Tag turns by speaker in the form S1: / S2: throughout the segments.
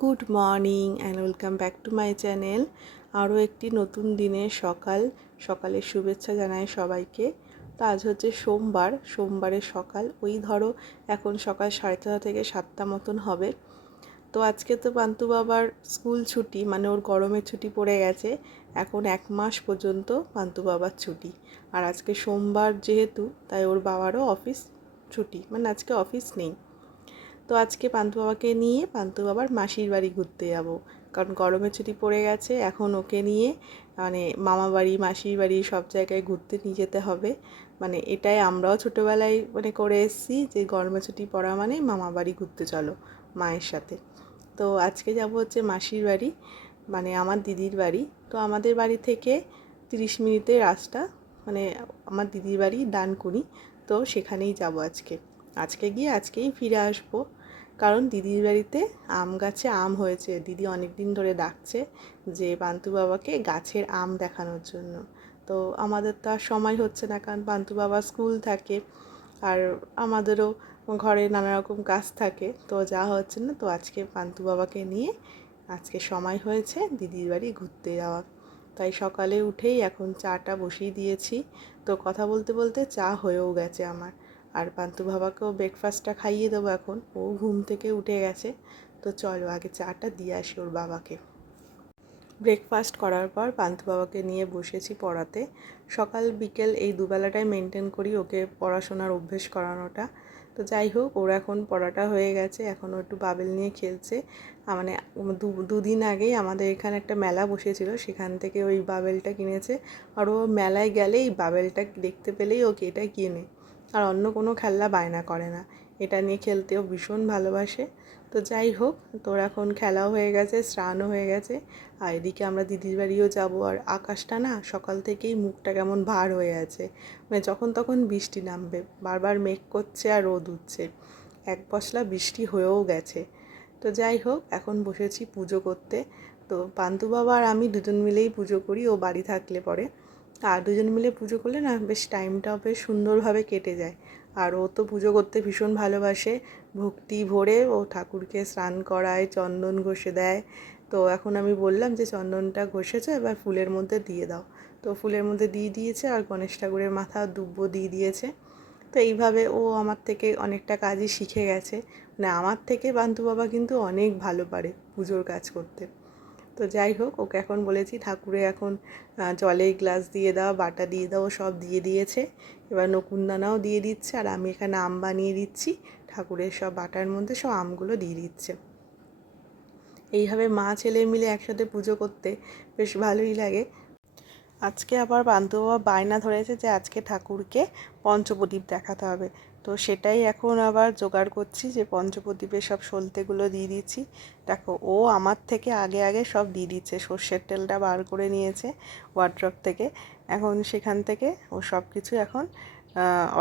S1: Good morning and welcome back to my channel আরও একটি নতুন দিনের সকাল সকালের শুভেচ্ছা জানায় সবাইকে তো আজ হচ্ছে সোমবার সোমবারের সকাল ওই ধরো এখন সকাল সাড়ে ছটা থেকে সাতটা মতন হবে তো আজকে তো পান্তু বাবার স্কুল ছুটি মানে ওর গরমের ছুটি পড়ে গেছে এখন এক মাস পর্যন্ত পান্তু বাবার ছুটি আর আজকে সোমবার যেহেতু তাই ওর বাবারও অফিস ছুটি মানে আজকে অফিস নেই তো আজকে পান্তু বাবাকে নিয়ে পান্তু বাবার মাসির বাড়ি ঘুরতে যাব কারণ গরমের ছুটি পড়ে গেছে এখন ওকে নিয়ে মানে মামা বাড়ি মাসির বাড়ি সব জায়গায় ঘুরতে নিয়ে যেতে হবে মানে এটাই আমরাও ছোটোবেলায় মানে করে এসেছি যে গরমের ছুটি পড়া মানে মামা বাড়ি ঘুরতে চলো মায়ের সাথে তো আজকে যাব হচ্ছে মাসির বাড়ি মানে আমার দিদির বাড়ি তো আমাদের বাড়ি থেকে তিরিশ মিনিটের রাস্তা মানে আমার দিদির বাড়ি ডানকুনি তো সেখানেই যাব আজকে আজকে গিয়ে আজকেই ফিরে আসবো কারণ দিদির বাড়িতে আম গাছে আম হয়েছে দিদি অনেক দিন ধরে ডাকছে যে পান্তু বাবাকে গাছের আম দেখানোর জন্য তো আমাদের তো আর সময় হচ্ছে না কারণ পান্তু বাবা স্কুল থাকে আর আমাদেরও ঘরে নানা রকম কাজ থাকে তো যা হচ্ছে না তো আজকে পান্তু বাবাকে নিয়ে আজকে সময় হয়েছে দিদির বাড়ি ঘুরতে যাওয়া তাই সকালে উঠেই এখন চাটা বসিয়ে দিয়েছি তো কথা বলতে বলতে চা হয়েও গেছে আমার আর পান্তু বাবাকেও ব্রেকফাস্টটা খাইয়ে দেবো এখন ও ঘুম থেকে উঠে গেছে তো চলো আগে চাটা দিয়ে আসি ওর বাবাকে ব্রেকফাস্ট করার পর পান্তু বাবাকে নিয়ে বসেছি পড়াতে সকাল বিকেল এই দুবেলাটাই মেনটেন করি ওকে পড়াশোনার অভ্যেস করানোটা তো যাই হোক ওর এখন পড়াটা হয়ে গেছে এখন একটু বাবেল নিয়ে খেলছে মানে দুদিন আগেই আমাদের এখানে একটা মেলা বসেছিল সেখান থেকে ওই বাবেলটা কিনেছে আর ও মেলায় গেলেই বাবেলটা দেখতে পেলেই ওকে এটা কিনে আর অন্য কোনো খেলনা বায়না করে না এটা নিয়ে খেলতেও ভীষণ ভালোবাসে তো যাই হোক তোর এখন খেলাও হয়ে গেছে স্নানও হয়ে গেছে আর এদিকে আমরা দিদির বাড়িও যাবো আর আকাশটা না সকাল থেকেই মুখটা কেমন ভার হয়ে আছে মানে যখন তখন বৃষ্টি নামবে বারবার মেঘ করছে আর রোদ উঠছে এক পশলা বৃষ্টি হয়েও গেছে তো যাই হোক এখন বসেছি পুজো করতে তো পান্তু বাবা আর আমি দুজন মিলেই পুজো করি ও বাড়ি থাকলে পরে তা দুজন মিলে পুজো করলে না বেশ টাইমটাও বেশ সুন্দরভাবে কেটে যায় আর ও তো পুজো করতে ভীষণ ভালোবাসে ভক্তি ভরে ও ঠাকুরকে স্নান করায় চন্দন ঘষে দেয় তো এখন আমি বললাম যে চন্দনটা ঘষেছ এবার ফুলের মধ্যে দিয়ে দাও তো ফুলের মধ্যে দিয়ে দিয়েছে আর গণেশ ঠাকুরের মাথা দুব্য দিয়ে দিয়েছে তো এইভাবে ও আমার থেকে অনেকটা কাজই শিখে গেছে মানে আমার থেকে বান্ধু বাবা কিন্তু অনেক ভালো পারে পুজোর কাজ করতে তো যাই হোক ওকে এখন বলেছি ঠাকুরে এখন জলে গ্লাস দিয়ে দাও বাটা দিয়ে দাও সব দিয়ে দিয়েছে এবার নকুনদানাও দিয়ে দিচ্ছে আর আমি এখানে আম বানিয়ে দিচ্ছি ঠাকুরের সব বাটার মধ্যে সব আমগুলো দিয়ে দিচ্ছে এইভাবে মা ছেলে মিলে একসাথে পুজো করতে বেশ ভালোই লাগে আজকে আবার বান্ধবা বায়না ধরেছে যে আজকে ঠাকুরকে পঞ্চপ্রদীপ দেখাতে হবে তো সেটাই এখন আবার জোগাড় করছি যে পঞ্চপ্রদীপের সব সলতেগুলো দিয়ে দিচ্ছি দেখো ও আমার থেকে আগে আগে সব দিয়ে দিচ্ছে সর্ষের তেলটা বার করে নিয়েছে ওয়ার্ড্রপ থেকে এখন সেখান থেকে ও সব কিছু এখন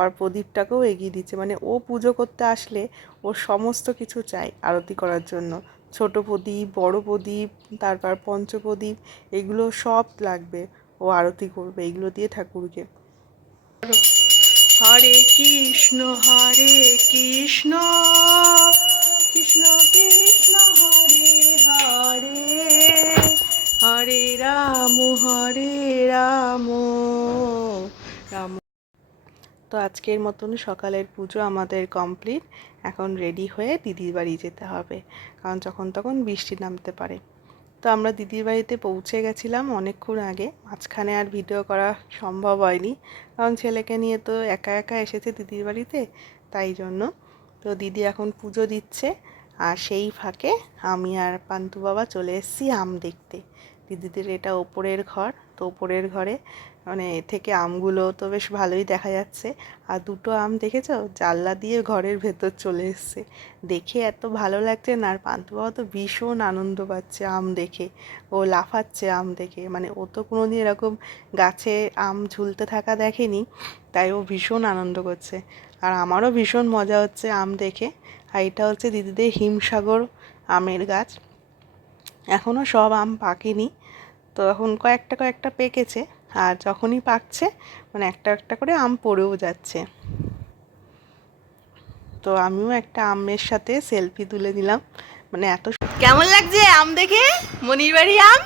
S1: আর প্রদীপটাকেও এগিয়ে দিচ্ছে মানে ও পুজো করতে আসলে ও সমস্ত কিছু চাই আরতি করার জন্য ছোট প্রদীপ বড় প্রদীপ তারপর পঞ্চপ্রদীপ এগুলো সব লাগবে ও আরতি করবে এগুলো দিয়ে ঠাকুরকে হরে কৃষ্ণ হরে কৃষ্ণ কৃষ্ণ কৃষ্ণ হরে হরে হরে রাম হরে রাম রাম তো আজকের মতন সকালের পুজো আমাদের কমপ্লিট এখন রেডি হয়ে দিদির বাড়ি যেতে হবে কারণ যখন তখন বৃষ্টি নামতে পারে তো আমরা দিদির বাড়িতে পৌঁছে গেছিলাম অনেকক্ষণ আগে মাঝখানে আর ভিডিও করা সম্ভব হয়নি কারণ ছেলেকে নিয়ে তো একা একা এসেছে দিদির বাড়িতে তাই জন্য তো দিদি এখন পুজো দিচ্ছে আর সেই ফাঁকে আমি আর পান্তু বাবা চলে এসেছি আম দেখতে দিদিদের এটা ওপরের ঘর তো ওপরের ঘরে মানে এ থেকে আমগুলো তো বেশ ভালোই দেখা যাচ্ছে আর দুটো আম দেখেছো জানলা দিয়ে ঘরের ভেতর চলে এসছে দেখে এত ভালো লাগছে না আর পান্তুবাবা তো ভীষণ আনন্দ পাচ্ছে আম দেখে ও লাফাচ্ছে আম দেখে মানে ও তো কোনো দিন এরকম গাছে আম ঝুলতে থাকা দেখেনি তাই ও ভীষণ আনন্দ করছে আর আমারও ভীষণ মজা হচ্ছে আম দেখে আর এটা হচ্ছে দিদিদের হিমসাগর আমের গাছ এখনও সব আম পাকেনি তো এখন কয়েকটা কয়েকটা পেকেছে আর যখনই পাকছে মানে একটা একটা করে আম পড়েও যাচ্ছে তো আমিও একটা আমের সাথে সেলফি তুলে নিলাম মানে এত কেমন লাগছে আম দেখে মনির বাড়ি আম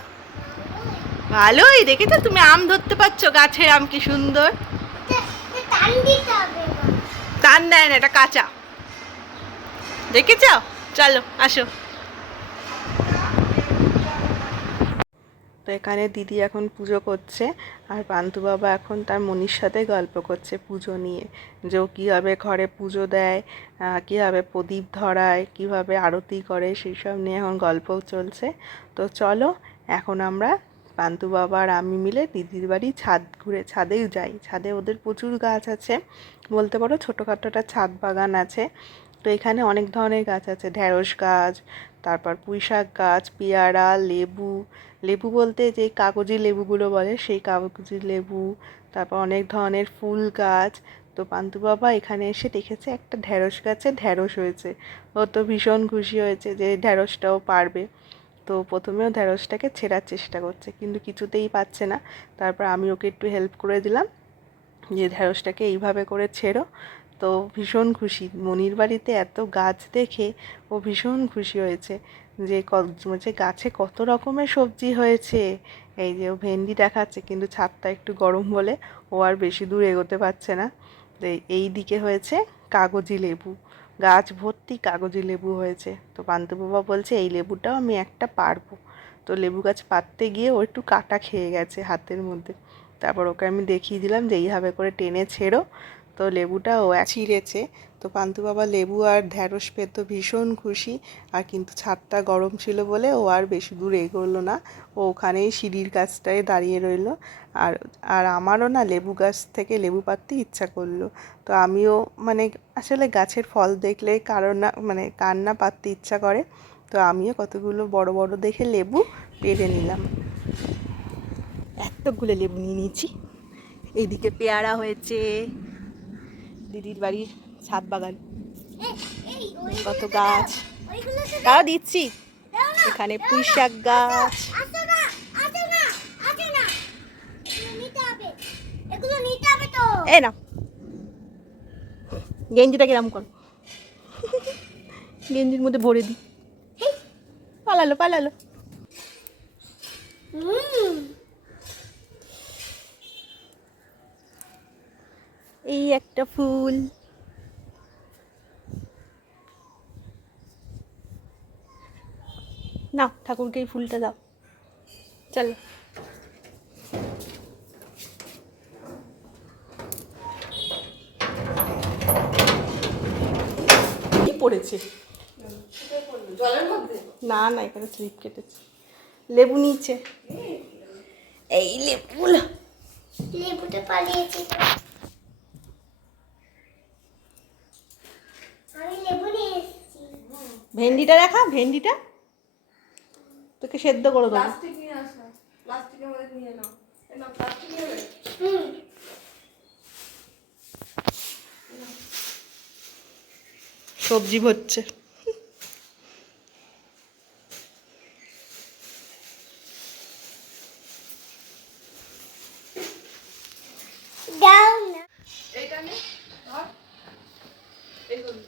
S1: ভালোই দেখে তো তুমি আম ধরতে পারছো গাছের আম কি সুন্দর টান দেয় না এটা কাঁচা দেখেছ চলো আসো তো এখানে দিদি এখন পুজো করছে আর পান্তু বাবা এখন তার মনির সাথে গল্প করছে পুজো নিয়ে যে ও কীভাবে ঘরে পুজো দেয় কীভাবে প্রদীপ ধরায় কীভাবে আরতি করে সেই সব নিয়ে এখন গল্প চলছে তো চলো এখন আমরা পান্তু বাবা আর আমি মিলে দিদির বাড়ি ছাদ ঘুরে ছাদেও যাই ছাদে ওদের প্রচুর গাছ আছে বলতে পারো ছোটোখাটো একটা ছাদ বাগান আছে তো এখানে অনেক ধরনের গাছ আছে ঢেঁড়স গাছ তারপর পুঁই শাক গাছ পেয়ারা লেবু লেবু বলতে যে কাগজি লেবুগুলো বলে সেই কাগজি লেবু তারপর অনেক ধরনের ফুল গাছ তো পান্তু বাবা এখানে এসে দেখেছে একটা ঢেঁড়স গাছে ঢেঁড়স হয়েছে ও তো ভীষণ খুশি হয়েছে যে ঢ্যাঁড়সটাও পারবে তো প্রথমেও ঢ্যাঁড়সটাকে ছেঁড়ার চেষ্টা করছে কিন্তু কিছুতেই পাচ্ছে না তারপর আমি ওকে একটু হেল্প করে দিলাম যে ঢ্যাঁড়সটাকে এইভাবে করে ছেড়ো তো ভীষণ খুশি মনির বাড়িতে এত গাছ দেখে ও ভীষণ খুশি হয়েছে যে যে গাছে কত রকমের সবজি হয়েছে এই যে ও ভেন্ডি দেখাচ্ছে কিন্তু ছাদটা একটু গরম বলে ও আর বেশি দূর এগোতে পারছে না তো এই দিকে হয়েছে কাগজি লেবু গাছ ভর্তি কাগজি লেবু হয়েছে তো বাবা বলছে এই লেবুটাও আমি একটা পারবো তো লেবু গাছ পাততে গিয়ে ও একটু কাটা খেয়ে গেছে হাতের মধ্যে তারপর ওকে আমি দেখিয়ে দিলাম যে এইভাবে করে টেনে ছেড়ো তো লেবুটাও ছিঁড়েছে তো পান্তু বাবা লেবু আর ঢ্যাঁড়স পেয়ে তো ভীষণ খুশি আর কিন্তু ছাদটা গরম ছিল বলে ও আর বেশি দূর এগোলো না ও ওখানেই সিঁড়ির গাছটায় দাঁড়িয়ে রইল আর আর আমারও না লেবু গাছ থেকে লেবু পাততে ইচ্ছা করলো তো আমিও মানে আসলে গাছের ফল দেখলে কারোর না মানে কার না পাততে ইচ্ছা করে তো আমিও কতগুলো বড় বড় দেখে লেবু পেরে নিলাম এতগুলো লেবু নিয়ে নিয়েছি এইদিকে পেয়ারা হয়েছে দিদির বাড়ির ছাদ বাগান কত গাছ তাও দিচ্ছি এখানে পুঁই শাক গাছ এ না গেঞ্জিটা কিরাম কর গেঞ্জির মধ্যে ভরে দিই পালালো পালালো হুম এই একটা ফুল না ঠাকুরকে এই ফুলটা দাও চলো কি পড়েছে না না এখানে স্লিপ কেটেছে লেবু নিচে এই লেবু লেবুটা পালিয়েছে ভেন্ডিটা দেখা ভেন্ডিটা তোকে সেদ্ধ করে দেবো সবজি হচ্ছে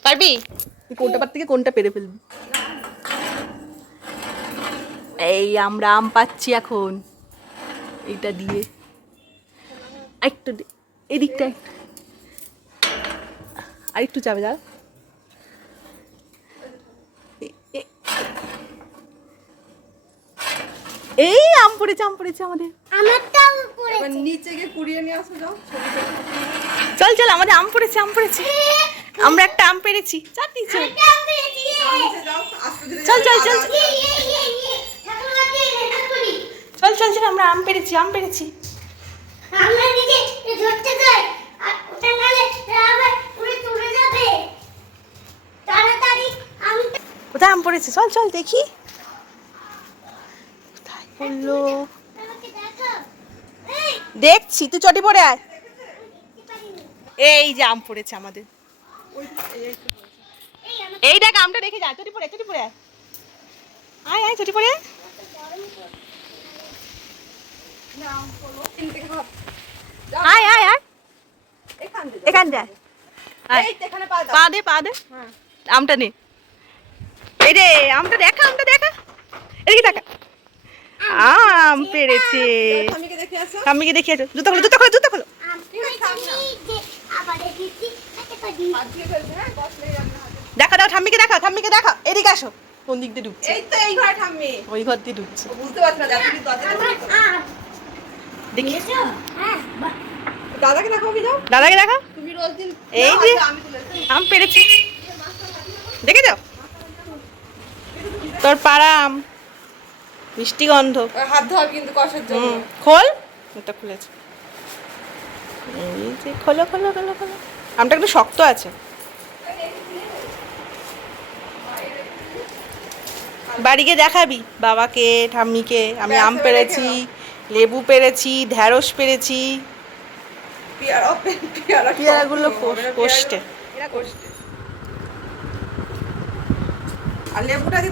S1: পারবি তুই কোনটা পার থেকে কোনটা পেরে ফেলবি এই আমরা আম পাচ্ছি এখন এটা দিয়ে একটু এদিকটা একটু আরেকটু যাবে যা এই আম পড়েছে আম পড়েছে আমাদের নিচে গিয়ে কুড়িয়ে নিয়ে আসো যাও চল চল আমাদের আম পড়েছে আম পড়েছে হ্যাঁ। আমরা একটা আম পেরেছি ইয়ে। চল চল চল চল ইয়ে, ইয়ে, চল চল চল চল আমরা আম পেরেছি আম পেরেছি কোথায় আম পড়েছে চল চল দেখি কোথায় পড়লো দেখছি তুই চটি পড়ে আয় এই যে আম পড়েছে আমাদের এই দেখ আমটা দেখে যা চটি পড়ে চটি পড়ে আয় আয় চটি পড়ে আয় আয় আয় এখান পা দে পা দে আমটা নে এই রে আমটা দেখা আমটা দেখা দেখা আম পেরেছে দেখে জুতো খোলো জুতো খোলো জুতো খোলো দেখা দাও ঠাম্মিকে দেখা ঠাম্মিকে দেখা এদিকে আসো কোন দিক দিয়ে ঢুকছে এই তো এই ঘরে ঠাম্মি ওই ঘর দিয়ে বুঝতে না দেখিয়েছো হ্যাঁ দাদাকে কি দাও দাদাকে তুমি রোজ দিন এই যে আমি পেরেছি দেখে যাও তোর পাড়া আম মিষ্টি গন্ধ হাত ধোয়া কিন্তু জন্য খোল এটা খুলেছে এই যে খোলো খোলো খোলো খোলো আমটা একটু শক্ত আছে বাড়িকে দেখাবি বাবাকে ঠাম্মিকে আমি আম পেরেছি লেবু পেরেছি ঢ্যাঁড়স পেরেছি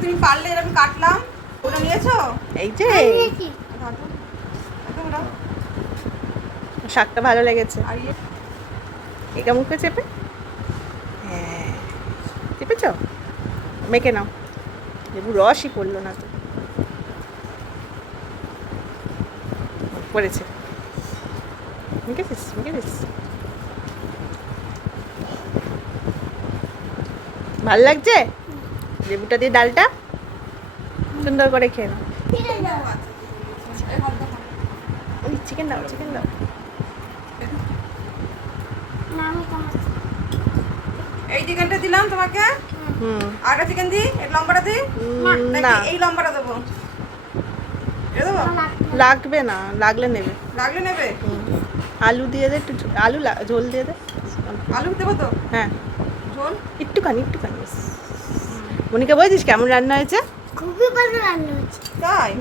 S1: তুমি পারলে কাটলাম নিয়েছো এই যে শাকটা ভালো লেগেছে এটা মুখে চেপে হ্যাঁ চেপেছ মেখে নাও লেবু রসই করলো না তো পড়েছে মেখেছিস মেখেছিস ভাল লাগছে লেবুটা দিয়ে ডালটা সুন্দর করে খেয়ে নাও চিকেন দাও চিকেন দাও এই চিকেনটা দিলাম তোমাকে আটা চিকেন দি এই লম্বাটা দি এই লম্বাটা দেবো লাগবে না লাগলে নেবে লাগলে নেবে আলু দিয়ে দে একটু আলু ঝোল দিয়ে দে আলু দেবো তো হ্যাঁ ঝোল একটুখানি একটুখানি মনিকে বলছিস কেমন রান্না হয়েছে খুবই ভালো রান্না হয়েছে তাই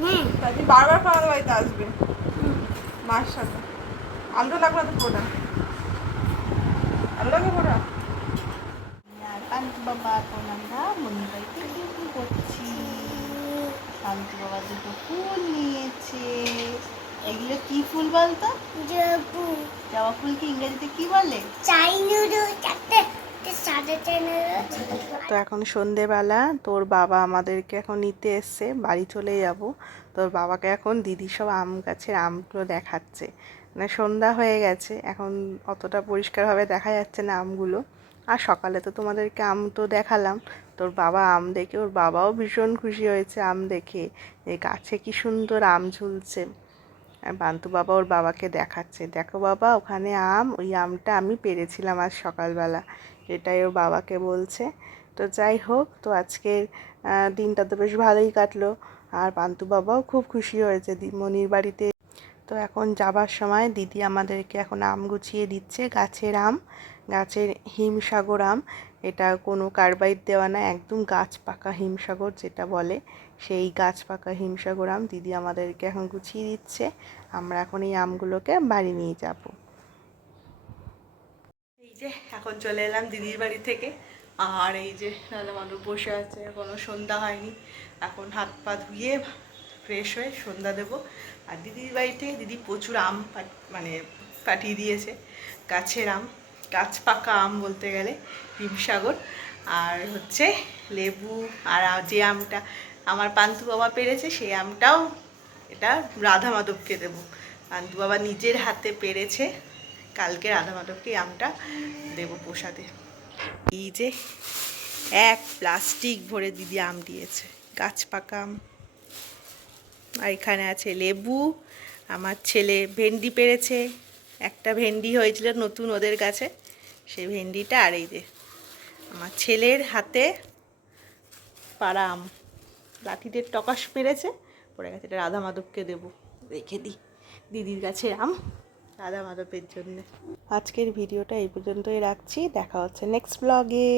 S1: হুম হ্যাঁ। বারবার খাওয়া দাওয়াইতে আসবে মার সাথে আলু লাগলো তো পোড়া কান্তি বাবা এখন আমরা মনিবাড়িতে ডিউটি করছি কান্তি বাবা দুটো ফুল নিয়েছে এগুলো কি ফুল বলতো জবা ফুল কি ইংরেজিতে কি বলে তো এখন সন্ধেবেলা তোর বাবা আমাদেরকে এখন নিতে এসছে বাড়ি চলে যাব তোর বাবাকে এখন দিদি সব আম গাছের আমগুলো দেখাচ্ছে মানে সন্ধ্যা হয়ে গেছে এখন অতটা পরিষ্কারভাবে দেখা যাচ্ছে না আমগুলো আর সকালে তো তোমাদেরকে আম তো দেখালাম তোর বাবা আম দেখে ওর বাবাও ভীষণ খুশি হয়েছে আম দেখে যে গাছে কি সুন্দর আম ঝুলছে আর বান্তু বাবা ওর বাবাকে দেখাচ্ছে দেখো বাবা ওখানে আম ওই আমটা আমি পেরেছিলাম আজ সকালবেলা এটাই ওর বাবাকে বলছে তো যাই হোক তো আজকের দিনটা তো বেশ ভালোই কাটলো আর বান্তু বাবাও খুব খুশি হয়েছে মনির বাড়িতে তো এখন যাবার সময় দিদি আমাদেরকে এখন আম গুছিয়ে দিচ্ছে গাছের আম গাছের হিমসাগর আম এটা কোনো কার্বাইড দেওয়া না একদম গাছ পাকা হিমসাগর যেটা বলে সেই গাছ পাকা হিমসাগর আম দিদি আমাদেরকে এখন গুছিয়ে দিচ্ছে আমরা এখন এই আমগুলোকে বাড়ি নিয়ে যাব এই যে এখন চলে এলাম দিদির বাড়ি থেকে আর এই যে দাদা মানুষ বসে আছে এখনও সন্ধ্যা হয়নি এখন হাত পা ধুয়ে ফ্রেশ হয়ে সন্ধ্যা দেবো আর দিদির বাড়িতে দিদি প্রচুর আম মানে পাঠিয়ে দিয়েছে গাছের আম গাছ পাকা আম বলতে গেলে ভীমসাগর আর হচ্ছে লেবু আর যে আমটা আমার পান্তু বাবা পেরেছে সেই আমটাও এটা রাধা মাধবকে দেবো পান্তু বাবা নিজের হাতে পেরেছে কালকে রাধা মাধবকে আমটা দেব প্রসাদে এই যে এক প্লাস্টিক ভরে দিদি আম দিয়েছে গাছ পাকা আম আর এখানে আছে লেবু আমার ছেলে ভেন্ডি পেরেছে একটা ভেন্ডি হয়েছিল নতুন ওদের কাছে সেই ভেন্ডিটা আর এই যে আমার ছেলের হাতে পাড়া আম লাঠিতে টকাশ পেরেছে পরে গেছে এটা রাধা মাধবকে দেবো রেখে দিই দিদির কাছে আম রাধা মাধবের জন্যে আজকের ভিডিওটা এই পর্যন্তই রাখছি দেখা হচ্ছে নেক্সট ব্লগে